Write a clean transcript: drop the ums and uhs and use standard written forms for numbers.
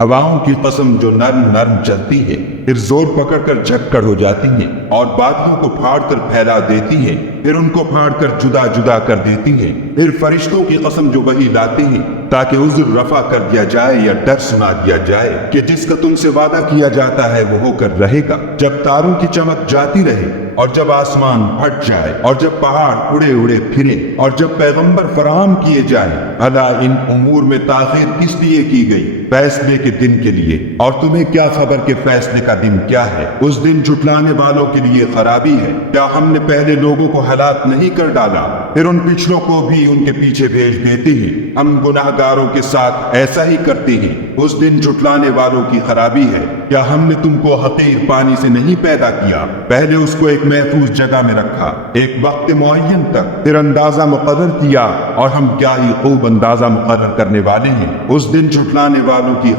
ہواؤں کی قسم جو نرم نرم چلتی ہے، پھر زور پکڑ کر جھکڑ ہو جاتی ہے اور بادلوں کو پھاڑ کر پھیلا دیتی ہے، پھر ان کو پھاڑ کر جدا جدا کر دیتی ہے۔ پھر فرشتوں کی قسم جو وحی لاتے ہیں تاکہ عذر رفع کر دیا جائے یا ڈر سنا دیا جائے کہ جس کا تم سے وعدہ کیا جاتا ہے وہ ہو کر رہے گا، جب تاروں کی چمک جاتی رہے اور جب آسمان پھٹ جائے اور جب پہاڑ اڑے اڑے پھرے اور جب پیغمبر فراہم کیے جائیں۔ بھلا ان امور میں تاخیر کس لیے کی گئی؟ فیصلے کے دن کے لیے۔ اور تمہیں کیا خبر کہ فیصلے کا دن کیا ہے؟ اس دن جھٹلانے والوں کے لیے خرابی ہے۔ کیا ہم نے پہلے لوگوں کو ہلاک نہیں کر ڈالا؟ پھر ان پچھلوں کو بھی ان کے پیچھے بھیج دیتے ہیں۔ ہم گناہ گاروں کے ساتھ ایسا ہی کرتے ہیں۔ اس دن جھٹلانے والوں کی خرابی ہے۔ کیا ہم نے تم کو حقیر پانی سے نہیں پیدا کیا؟ پہلے اس کو ایک محفوظ جگہ میں رکھا ایک وقت معین تک، پھر اندازہ مقرر کیا، اور ہم کیا ہی خوب اندازہ مقرر کرنے والے ہیں۔ اس دن جھٹلانے والوں کی